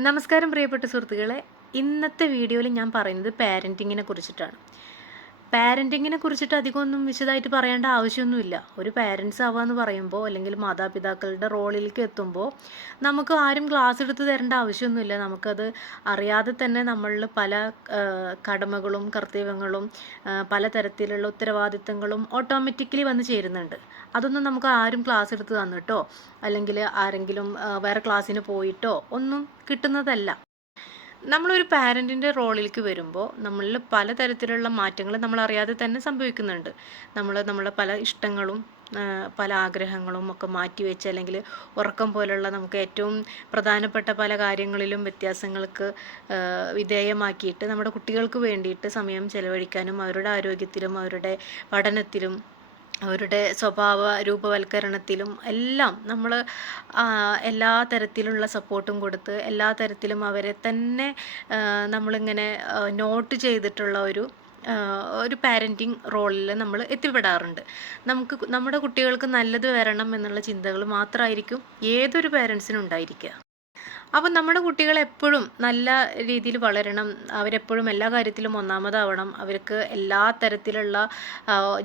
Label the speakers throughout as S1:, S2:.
S1: നമസ്കാരം പ്രിയപ്പെട്ട സുഹൃത്തുക്കളെ. ഇന്നത്തെ വീഡിയോയിൽ ഞാൻ പറയുന്നത് പാരന്റിങ്ങിനെ കുറിച്ചിട്ടാണ്. പാരന്റിങ്ങിനെ കുറിച്ചിട്ട് അധികമൊന്നും വിശദമായിട്ട് പറയേണ്ട ആവശ്യമൊന്നുമില്ല. ഒരു പാരൻസ് ആവാന്ന് പറയുമ്പോൾ അല്ലെങ്കിൽ മാതാപിതാക്കളുടെ റോളിലേക്ക് എത്തുമ്പോൾ നമുക്ക് ആരും ക്ലാസ് എടുത്ത് തരേണ്ട ആവശ്യമൊന്നുമില്ല. നമുക്കത് അറിയാതെ തന്നെ നമ്മളിൽ പല കടമകളും കർത്തവ്യങ്ങളും പല പലതരത്തിലുള്ള ഉത്തരവാദിത്തങ്ങളും ഓട്ടോമാറ്റിക്കലി വന്ന് ചേരുന്നുണ്ട്. അതൊന്നും നമുക്ക് ആരും ക്ലാസ് എടുത്ത് തന്നിട്ടോ അല്ലെങ്കിൽ ആരെങ്കിലും വേറെ ക്ലാസ്സിന് പോയിട്ടോ ഒന്നും കിട്ടുന്നതല്ല. നമ്മളൊരു പാരന്റിന്റെ റോളിലേക്ക് വരുമ്പോൾ നമ്മളിൽ പലതരത്തിലുള്ള മാറ്റങ്ങൾ നമ്മൾ അറിയാതെ തന്നെ സംഭവിക്കുന്നുണ്ട്. നമ്മൾ നമ്മളെ പല ഇഷ്ടങ്ങളും പല ആഗ്രഹങ്ങളും ഒക്കെ മാറ്റി വെച്ച് അല്ലെങ്കിൽ ഉറക്കം പോലുള്ള നമുക്ക് ഏറ്റവും പ്രധാനപ്പെട്ട പല കാര്യങ്ങളിലും വ്യത്യാസങ്ങൾക്ക് വിധേയമാക്കിയിട്ട് നമ്മുടെ കുട്ടികൾക്ക് വേണ്ടിയിട്ട് സമയം ചെലവഴിക്കാനും അവരുടെ ആരോഗ്യത്തിലും അവരുടെ പഠനത്തിലും അവരുടെ സ്വഭാവ രൂപവൽക്കരണത്തിലും എല്ലാം നമ്മൾ എല്ലാ തരത്തിലുള്ള സപ്പോർട്ടും കൊടുത്ത് എല്ലാ തരത്തിലും അവരെ തന്നെ നമ്മളിങ്ങനെ നോട്ട് ചെയ്തിട്ടുള്ള ഒരു ഒരു പാരന്റിങ് റോളിൽ നമ്മൾ എത്തിപ്പെടാറുണ്ട്. നമുക്ക് നമ്മുടെ കുട്ടികൾക്ക് നല്ലത് വരണം എന്നുള്ള ചിന്തകൾ മാത്രമായിരിക്കും ഏതൊരു പാരൻസിനും ഉണ്ടായിരിക്കുക. അപ്പം നമ്മുടെ കുട്ടികൾ എപ്പോഴും നല്ല രീതിയിൽ വളരണം. അവരെപ്പോഴും എല്ലാ കാര്യത്തിലും ഒന്നാമതാവണം. അവർക്ക് എല്ലാ തരത്തിലുള്ള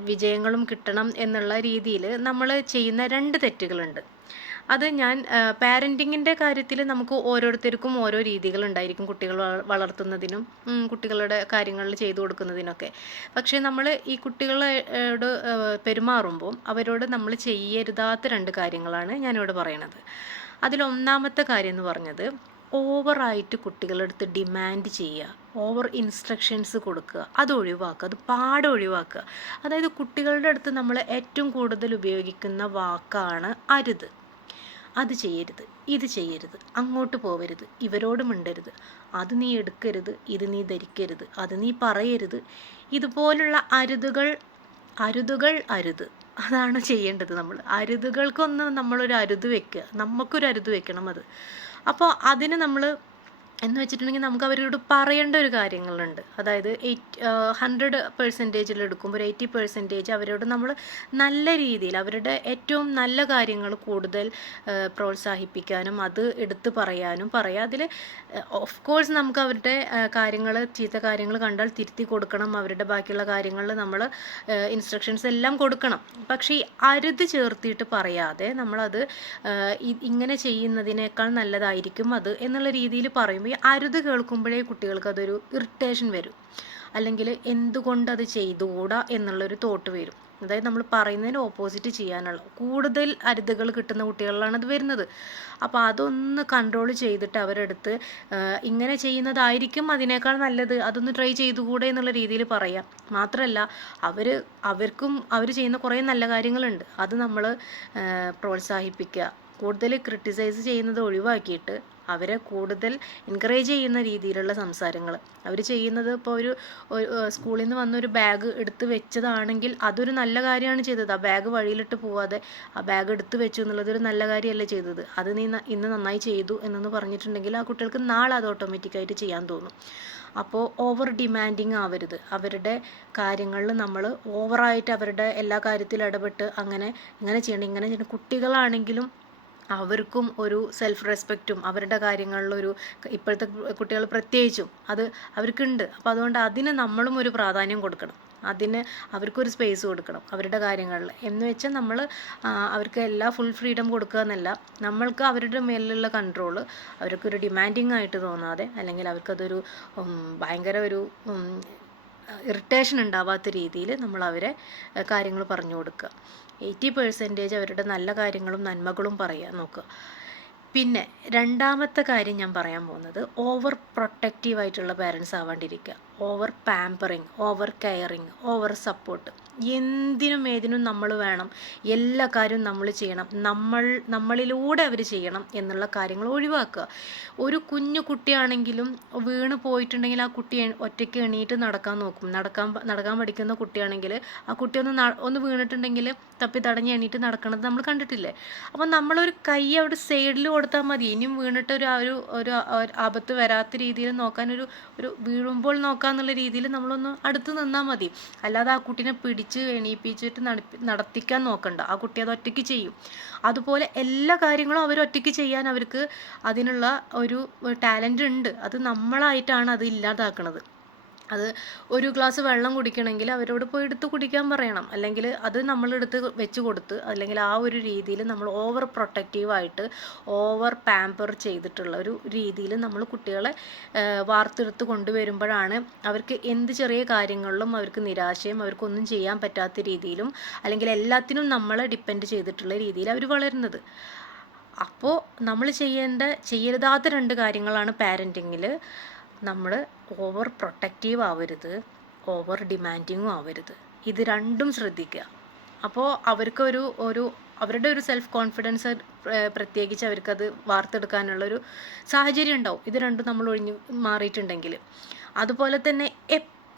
S1: വിജയങ്ങളും കിട്ടണം എന്നുള്ള രീതിയിൽ നമ്മൾ ചെയ്യുന്ന രണ്ട് തെറ്റുകളുണ്ട്. അത് ഞാൻ പാരന്റിങ്ങിന്റെ കാര്യത്തിൽ നമുക്ക് ഓരോരുത്തർക്കും ഓരോ രീതികളുണ്ടായിരിക്കും കുട്ടികൾ വള- വളർത്തുന്നതിനും കുട്ടികളുടെ കാര്യങ്ങളിൽ ചെയ്തു കൊടുക്കുന്നതിനൊക്കെ. പക്ഷേ നമ്മൾ ഈ കുട്ടികളോട് പെരുമാറുമ്പോൾ അവരോട് നമ്മൾ ചെയ്യരുതാത്ത രണ്ട് കാര്യങ്ങളാണ് ഞാനിവിടെ പറയണത്. അതിലൊന്നാമത്തെ കാര്യം എന്ന് പറഞ്ഞത് ഓവറായിട്ട് കുട്ടികളുടെ അടുത്ത് ഡിമാൻഡ് ചെയ്യുക. ഓവർ ഇൻസ്ട്രക്ഷൻസ് കൊടുക്കുക. അത് ഒഴിവാക്കുക. അത് പാടെ ഒഴിവാക്കുക. അതായത് കുട്ടികളുടെ അടുത്ത് നമ്മൾ ഏറ്റവും കൂടുതൽ ഉപയോഗിക്കുന്ന വാക്കാണ് അരുത്. അത് ചെയ്യരുത്. ഇത് ചെയ്യരുത്. അങ്ങോട്ട് പോവരുത്. ഇവരോട് മിണ്ടരുത്. അത് നീ എടുക്കരുത്. ഇത് നീ ധരിക്കരുത്. അത് നീ പറയരുത്. ഇതുപോലുള്ള അരുതുകൾ അരുതുകൾ അരുത്. അതാണ് ചെയ്യേണ്ടത് നമ്മൾ. അരുതുകൾക്കൊന്ന് നമ്മളൊരു അരുത് വെക്കുക. നമുക്കൊരു അരുത് വെക്കണം അത്. അപ്പോൾ അതിന് നമ്മൾ എന്ന് വെച്ചിട്ടുണ്ടെങ്കിൽ നമുക്ക് അവരോട് പറയേണ്ട ഒരു കാര്യങ്ങളുണ്ട്. അതായത് എയ്റ്റ് ഹൺഡ്രഡ് പെർസെന്റേജിൽ എടുക്കുമ്പോൾ ഒരു എയ്റ്റി പെർസെന്റേജ് അവരോട് നമ്മൾ നല്ല രീതിയിൽ അവരുടെ ഏറ്റവും നല്ല കാര്യങ്ങൾ കൂടുതൽ പ്രോത്സാഹിപ്പിക്കാനും അത് എടുത്തു പറയാനും പറയാം. അതിൽ ഓഫ് കോഴ്സ് നമുക്ക് അവരുടെ കാര്യങ്ങൾ ചീത്ത കാര്യങ്ങൾ കണ്ടാൽ തിരുത്തി കൊടുക്കണം. അവരുടെ ബാക്കിയുള്ള കാര്യങ്ങളിൽ നമ്മൾ ഇൻസ്ട്രക്ഷൻസ് എല്ലാം കൊടുക്കണം. പക്ഷേ ഈ അരുത് ചേർത്തിട്ട് പറയാതെ നമ്മളത് ഇങ്ങനെ ചെയ്യുന്നതിനേക്കാൾ നല്ലതായിരിക്കും അത് എന്നുള്ള രീതിയിൽ പറയുമ്പോൾ ഈ അരുത് കേൾക്കുമ്പോഴേ കുട്ടികൾക്ക് അതൊരു ഇറിറ്റേഷൻ വരും. അല്ലെങ്കിൽ എന്തുകൊണ്ട് അത് ചെയ്തുകൂടാ എന്നുള്ളൊരു തോട്ട് വരും. അതായത് നമ്മൾ പറയുന്നതിന് ഓപ്പോസിറ്റ് ചെയ്യാനുള്ള കൂടുതൽ അരുതുകൾ കിട്ടുന്ന കുട്ടികളിലാണ് അത് വരുന്നത്. അപ്പോൾ അതൊന്ന് കൺട്രോൾ ചെയ്തിട്ട് അവരെടുത്ത് ഇങ്ങനെ ചെയ്യുന്നതായിരിക്കും അതിനേക്കാൾ നല്ലത് അതൊന്ന് ട്രൈ ചെയ്തുകൂടെ എന്നുള്ള രീതിയിൽ പറയാം. മാത്രമല്ല അവർ അവർക്കും അവർ ചെയ്യുന്ന കുറേ നല്ല കാര്യങ്ങളുണ്ട്. അത് നമ്മൾ പ്രോത്സാഹിപ്പിക്കുക കൂടുതൽ ക്രിട്ടിസൈസ് ചെയ്യുന്നത് ഒഴിവാക്കിയിട്ട് അവരെ കൂടുതൽ എൻകറേജ് ചെയ്യുന്ന രീതിയിലുള്ള സംസാരങ്ങൾ. അവർ ചെയ്യുന്നത് ഇപ്പോൾ ഒരു സ്കൂളിൽ നിന്ന് വന്നൊരു ബാഗ് എടുത്ത് വെച്ചതാണെങ്കിൽ അതൊരു നല്ല കാര്യമാണ് ചെയ്തത്. ആ ബാഗ് വഴിയിലിട്ട് പോവാതെ ആ ബാഗ് എടുത്ത് വെച്ചു എന്നുള്ളത് ഒരു നല്ല കാര്യമല്ല ചെയ്തത്. അത് ന- ഇന്ന് നന്നായി ചെയ്തു എന്നൊന്ന് പറഞ്ഞിട്ടുണ്ടെങ്കിൽ ആ കുട്ടികൾക്ക് നാളെ അത് ഓട്ടോമാറ്റിക്കായിട്ട് ചെയ്യാൻ തോന്നും. അപ്പോൾ ഓവർ ഡിമാൻഡിങ് ആവരുത്. അവരുടെ കാര്യങ്ങളിൽ നമ്മൾ ഓവറായിട്ട് അവരുടെ എല്ലാ കാര്യത്തിലും ഇടപെട്ട് അങ്ങനെ ഇങ്ങനെ ചെയ്യണം. ഇങ്ങനെ ചെയ്യണം. കുട്ടികളാണെങ്കിലും അവർക്കും ഒരു സെൽഫ് റെസ്പെക്റ്റും അവരുടെ കാര്യങ്ങളിലൊരു ഇപ്പോഴത്തെ കുട്ടികൾ പ്രത്യേകിച്ചും അത് അവർക്കുണ്ട്. അപ്പോൾ അതുകൊണ്ട് അതിന് നമ്മളും ഒരു പ്രാധാന്യം കൊടുക്കണം. അതിന് അവർക്കൊരു സ്പേസ് കൊടുക്കണം അവരുടെ കാര്യങ്ങളിൽ. എന്ന് വെച്ചാൽ നമ്മൾ അവർക്ക് എല്ലാ ഫുൾ ഫ്രീഡം കൊടുക്കുക എന്നല്ല നമ്മൾക്ക് അവരുടെ മേലിലുള്ള കൺട്രോൾ അവർക്കൊരു ഡിമാൻഡിങ് ആയിട്ട് തോന്നാതെ അല്ലെങ്കിൽ അവർക്കതൊരു ഭയങ്കര ഒരു ഇറിറ്റേഷൻ ഉണ്ടാവാത്ത രീതിയിൽ നമ്മൾ അവരെ കാര്യങ്ങൾ പറഞ്ഞു കൊടുക്കുക. എയ്റ്റി പെർസെന്റേജ് അവരുടെ നല്ല കാര്യങ്ങളും നന്മകളും പറയാൻ നോക്കുക. പിന്നെ രണ്ടാമത്തെ കാര്യം ഞാൻ പറയാൻ പോകുന്നത് ഓവർ പ്രൊട്ടക്റ്റീവ് ആയിട്ടുള്ള parents ആവാണ്ടിരിക്കുക. Over pampering over caring over support. എന്തിനും ഏതിനും നമ്മൾ വേണം. എല്ലാ കാര്യവും നമ്മൾ ചെയ്യണം. നമ്മൾ നമ്മളിലൂടെ അവർ ചെയ്യണം എന്നുള്ള കാര്യങ്ങൾ ഒഴിവാക്കുക. ഒരു കുഞ്ഞു കുട്ടിയാണെങ്കിലും വീണ് പോയിട്ടുണ്ടെങ്കിൽ ആ കുട്ടി ഒറ്റയ്ക്ക് എണീറ്റ് നടക്കാൻ നോക്കും. നടക്കാൻ നടക്കാൻ പഠിക്കുന്ന കുട്ടിയാണെങ്കിൽ ആ കുട്ടി ഒന്ന് ഒന്ന് വീണിട്ടുണ്ടെങ്കിൽ തപ്പി തടഞ്ഞ് എണീറ്റ് നടക്കണത് നമ്മൾ കണ്ടിട്ടില്ലേ? അപ്പം നമ്മളൊരു കൈ അവിടെ സൈഡിൽ കൊടുത്താൽ മതി. ഇനിയും വീണിട്ട് ഒരു ഒരു ആപത്ത് വരാത്ത രീതിയിൽ നോക്കാൻ ഒരു ഒരു വീഴുമ്പോൾ നോക്കാന്നുള്ള രീതിയിൽ നമ്മളൊന്ന് അടുത്ത് നിന്നാൽ മതി. അല്ലാതെ ആ കുട്ടീനെ പിടിച്ച് എണീപ്പിച്ചിട്ട് നടപ്പി നടത്തിക്കാൻ നോക്കണ്ട. ആ കുട്ടി അത് ഒറ്റയ്ക്ക് ചെയ്യും. അതുപോലെ എല്ലാ കാര്യങ്ങളും അവർ ഒറ്റയ്ക്ക് ചെയ്യാൻ അവർക്ക് അതിനുള്ള ഒരു ടാലന്റ് ഉണ്ട്. അത് നമ്മളായിട്ടാണ് അത് ഇല്ലാതാക്കുന്നത് അത് ഒരു ഗ്ലാസ് വെള്ളം കുടിക്കണമെങ്കിൽ അവരോട് പോയി എടുത്ത് കുടിക്കാൻ പറയണം. അല്ലെങ്കിൽ അത് നമ്മളെടുത്ത് വെച്ച് കൊടുത്ത് അല്ലെങ്കിൽ ആ ഒരു രീതിയിൽ നമ്മൾ ഓവർ പ്രൊട്ടക്റ്റീവായിട്ട് ഓവർ പാമ്പർ ചെയ്തിട്ടുള്ള ഒരു രീതിയിൽ നമ്മൾ കുട്ടികളെ വാർത്തെടുത്ത് കൊണ്ടുവരുമ്പോഴാണ് അവർക്ക് എന്ത് ചെറിയ കാര്യങ്ങളിലും അവർക്ക് നിരാശയും അവർക്കൊന്നും ചെയ്യാൻ പറ്റാത്ത രീതിയിലും അല്ലെങ്കിൽ എല്ലാത്തിനും നമ്മളെ ഡിപ്പെൻഡ് ചെയ്തിട്ടുള്ള രീതിയിൽ അവർ വളരുന്നത്. അപ്പോൾ നമ്മൾ ചെയ്യേണ്ട ചെയ്യരുതാത്ത രണ്ട് കാര്യങ്ങളാണ് പാരന്റിങ്ങിൽ നമ്മൾ ഓവർ പ്രൊട്ടക്റ്റീവ് ആവരുത് ഓവർ ഡിമാൻഡിങ്ങും ആവരുത്. ഇത് രണ്ടും ശ്രദ്ധിക്കുക. അപ്പോൾ അവർക്കൊരു ഒരു അവരുടെ ഒരു സെൽഫ് കോൺഫിഡൻസ് പ്രത്യേകിച്ച് അവർക്കത് വാർത്തെടുക്കാനുള്ളൊരു സാഹചര്യം ഉണ്ടാവും. ഇത് രണ്ടും നമ്മൾ ഒഴിഞ്ഞു മാറിയിട്ടുണ്ടെങ്കിൽ അതുപോലെ തന്നെ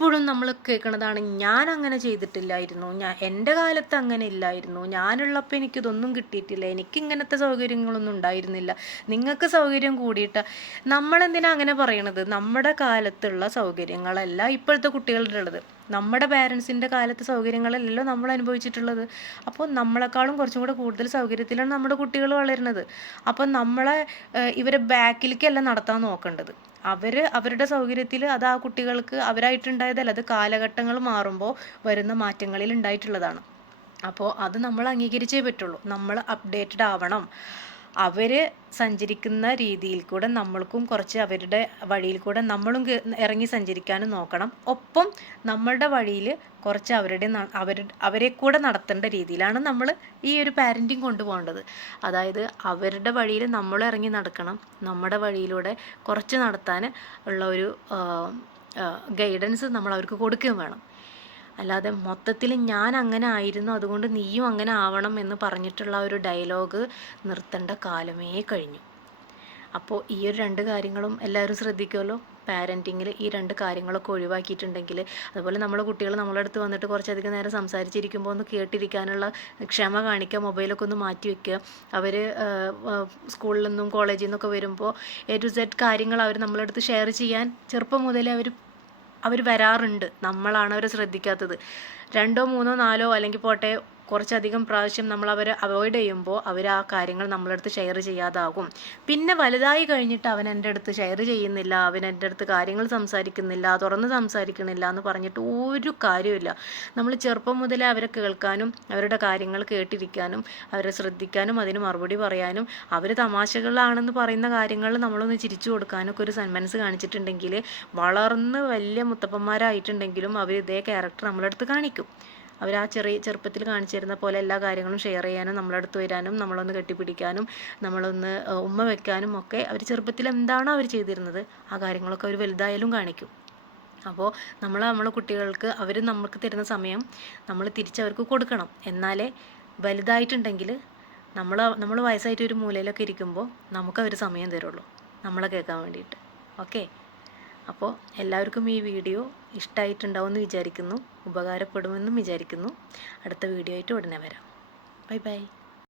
S1: എപ്പോഴും നമ്മൾ കേൾക്കുന്നതാണ് ഞാൻ അങ്ങനെ ചെയ്തിട്ടില്ലായിരുന്നു. ഞാൻ എന്റെ കാലത്ത് അങ്ങനെ ഇല്ലായിരുന്നു. ഞാനുള്ളപ്പോൾ എനിക്കിതൊന്നും കിട്ടിയിട്ടില്ല. എനിക്ക് ഇങ്ങനത്തെ സൗകര്യങ്ങളൊന്നും ഉണ്ടായിരുന്നില്ല. നിങ്ങൾക്ക് സൗകര്യം കൂടിയിട്ട് നമ്മളെന്തിനാ അങ്ങനെ പറയണത്? നമ്മുടെ കാലത്തുള്ള സൗകര്യങ്ങളല്ല ഇപ്പോഴത്തെ കുട്ടികളുടെ ഉള്ളത് നമ്മുടെ പാരൻസിന്റെ കാലത്ത് സൗകര്യങ്ങളല്ലല്ലോ നമ്മൾ അനുഭവിച്ചിട്ടുള്ളത്. അപ്പോൾ നമ്മളെക്കാളും കുറച്ചും കൂടെ കൂടുതൽ സൗകര്യത്തിലാണ് നമ്മുടെ കുട്ടികൾ വളരുന്നത്. അപ്പോൾ നമ്മളെ ഇവരെ ബാക്കിലേക്കല്ല നടത്താൻ നോക്കേണ്ടത്. അവർ അവരുടെ സൗകര്യത്തിൽ അത് ആ കുട്ടികൾക്ക് അവരായിട്ടുണ്ടായതല്ല അത് കാലഘട്ടങ്ങൾ മാറുമ്പോൾ വരുന്ന മാറ്റങ്ങളിൽ ഉണ്ടായിട്ടുള്ളതാണ് അപ്പോൾ അത് നമ്മൾ അംഗീകരിച്ചേ പറ്റുള്ളൂ. നമ്മൾ അപ്ഡേറ്റഡ് ആവണം. അവർ സഞ്ചരിക്കുന്ന രീതിയിൽ കൂടെ നമ്മൾക്കും കുറച്ച് അവരുടെ വഴിയിൽ കൂടെ നമ്മളും ഇറങ്ങി സഞ്ചരിക്കാനും നോക്കണം. ഒപ്പം നമ്മളുടെ വഴിയിൽ കുറച്ച് അവരുടെ അവരുടെ അവരെ കൂടെ നടത്തേണ്ട രീതിയിലാണ് നമ്മൾ ഈ ഒരു പാരന്റിങ് കൊണ്ടുപോകേണ്ടത്. അതായത് അവരുടെ വഴിയിൽ നമ്മൾ ഇറങ്ങി നടക്കണം. നമ്മുടെ വഴിയിലൂടെ കുറച്ച് നടത്താൻ ഉള്ള ഒരു ഗൈഡൻസ് നമ്മൾ അവർക്ക് കൊടുക്കുകയും വേണം. അല്ലാതെ മൊത്തത്തിൽ ഞാൻ അങ്ങനെ ആയിരുന്നു. അതുകൊണ്ട് നീയും അങ്ങനെ ആവണം എന്ന് പറഞ്ഞിട്ടുള്ള ഒരു ഡയലോഗ് നിർത്തേണ്ട കാലമേ കഴിഞ്ഞു. അപ്പോൾ ഈ ഒരു രണ്ട് കാര്യങ്ങളും എല്ലാവരും ശ്രദ്ധിക്കുമല്ലോ? പാരന്റിങ്ങിൽ ഈ രണ്ട് കാര്യങ്ങളൊക്കെ ഒഴിവാക്കിയിട്ടുണ്ടെങ്കിൽ അതുപോലെ നമ്മുടെ കുട്ടികൾ നമ്മളെ അടുത്ത് വന്നിട്ട് കുറച്ചധികം നേരം സംസാരിച്ചിരിക്കുമ്പോൾ ഒന്ന് കേട്ടിരിക്കാനുള്ള ക്ഷമ കാണിക്കുക മൊബൈലൊക്കെ ഒന്ന് മാറ്റി വെക്കുക. അവർ സ്കൂളിൽ നിന്നും കോളേജിൽ നിന്നൊക്കെ വരുമ്പോൾ എ ടു സെഡ് കാര്യങ്ങൾ അവർ നമ്മളടുത്ത് ഷെയർ ചെയ്യാൻ ചെറുപ്പം മുതലേ അവർ അവർ വരാറുണ്ട്. നമ്മളാണ് അവരെ ശ്രദ്ധിക്കാത്തത്. രണ്ടോ മൂന്നോ നാലോ അല്ലെങ്കിൽ പോട്ടെ കുറച്ചധികം പ്രാവശ്യം നമ്മൾ അവരെ അവോയ്ഡ് ചെയ്യുമ്പോൾ അവർ ആ കാര്യങ്ങൾ നമ്മളടുത്ത് ഷെയർ ചെയ്യാതാകും. പിന്നെ വലുതായി കഴിഞ്ഞിട്ട് അവൻ എന്റെ അടുത്ത് ഷെയർ ചെയ്യുന്നില്ല അവൻ എന്റെ അടുത്ത് കാര്യങ്ങൾ സംസാരിക്കുന്നില്ല തുറന്ന് സംസാരിക്കുന്നില്ല എന്ന് പറഞ്ഞിട്ട് ഒരു കാര്യമില്ല നമ്മൾ ചെറുപ്പം മുതലേ അവരെ കേൾക്കാനും അവരുടെ കാര്യങ്ങൾ കേട്ടിരിക്കാനും അവരെ ശ്രദ്ധിക്കാനും അതിന് മറുപടി പറയാനും അവർ തമാശകളാണെന്ന് പറയുന്ന കാര്യങ്ങൾ നമ്മളൊന്ന് ചിരിച്ചു കൊടുക്കാനൊക്കെ ഒരു സന്മനസ് കാണിച്ചിട്ടുണ്ടെങ്കിൽ വളർന്ന് വലിയ മുത്തപ്പന്മാരായിട്ടുണ്ടെങ്കിലും അവർ ഇതേ ക്യാരക്ടർ നമ്മളെടുത്ത് കാണിക്കും. അവർ ആ ചെറിയ ചെറുപ്പത്തിൽ കാണിച്ചു തരുന്ന പോലെ എല്ലാ കാര്യങ്ങളും ഷെയർ ചെയ്യാനും നമ്മളടുത്ത് വരാനും നമ്മളൊന്ന് കെട്ടിപ്പിടിക്കാനും നമ്മളൊന്ന് ഉമ്മ വെക്കാനും ഒക്കെ അവർ ചെറുപ്പത്തിൽ എന്താണോ അവർ ചെയ്തിരുന്നത് ആ കാര്യങ്ങളൊക്കെ അവർ വലുതായാലും കാണിക്കും. അപ്പോൾ നമ്മൾ നമ്മളെ കുട്ടികൾക്ക് അവർ നമുക്ക് തരുന്ന സമയം നമ്മൾ തിരിച്ചവർക്ക് കൊടുക്കണം. എന്നാലേ വലുതായിട്ടുണ്ടെങ്കിൽ നമ്മൾ നമ്മൾ വയസ്സായിട്ട് ഒരു മൂലയിലൊക്കെ ഇരിക്കുമ്പോൾ നമുക്ക് അവർ സമയം തരുള്ളൂ. നമ്മളെ കേൾക്കാൻ വേണ്ടിയിട്ട്. ഓക്കെ? അപ്പോൾ എല്ലാവർക്കും ഈ വീഡിയോ ഇഷ്ടമായിട്ടുണ്ടാവുമെന്ന് വിചാരിക്കുന്നു ഉപകാരപ്പെടുമെന്നും വിചാരിക്കുന്നു. അടുത്ത വീഡിയോ ആയിട്ട് ഉടനെ വരാം. Bye bye.